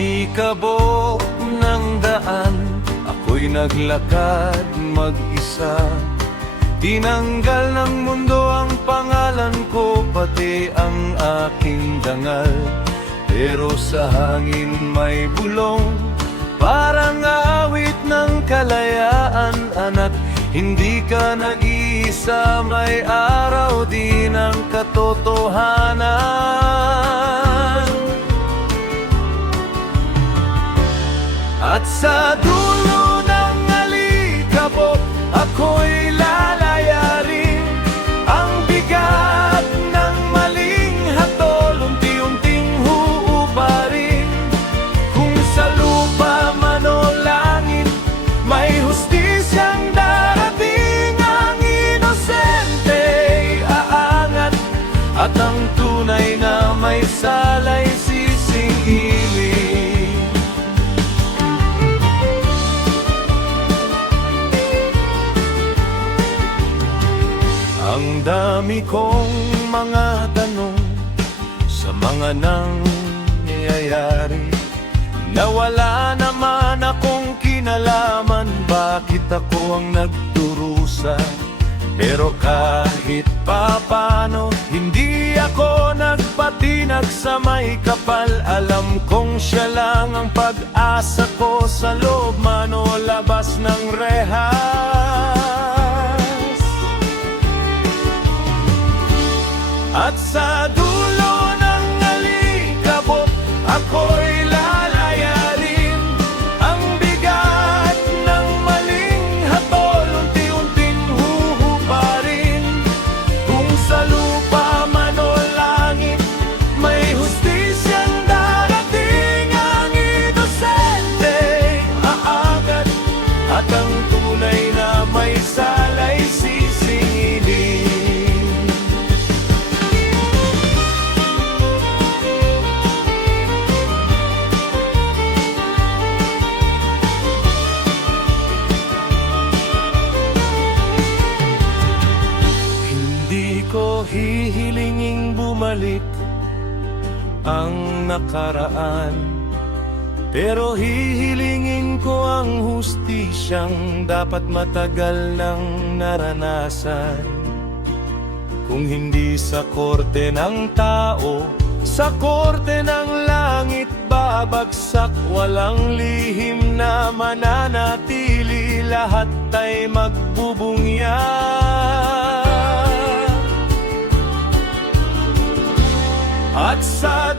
alikabok ng daan, ako'y naglakad mag-isa. Tinanggal ng mundo ang pangalan ko, pati ang aking dangal. Pero sa hangin may bulong, parang awit ng kalayaan. Anak, hindi ka nag-iisa, may araw din ang katotohanan. At sa dulo ng alikabok, ako'y lalayarin. Ang bigat ng maling hatol, unti-unting huuparin. Kung sa lupa man o langit, may hustisyang darating. Ang inosenteng aangat, at ang tunay na may salay sisingilin. Ang dami kong mga tanong sa mga nangyayari, nawala naman akong kinalaman. Bakit ako ang nagdurusa? Pero kahit papano, hindi ako nagpatinag sa may kapal. Alam kong siya lang ang pag-asa ko, sa loob man o labas ng rehas. At sa dulo ng alikabok, ako'y lalayarin. Ang bigat ng maling hatol, unti-unting huhuparin. Kung sa lupa man o langit, may hustisyang darating. Ang inosenteng aagat, at ang tunay na may salay sisingilin. Ko hihilinging bumalik ang nakaraan, pero hihilingin ko ang hustisyang dapat matagal nang naranasan. Kung hindi sa korte ng tao, sa korte ng langit babagsak. Walang lihim na mananatili, lahat ay magbubungyag. At sa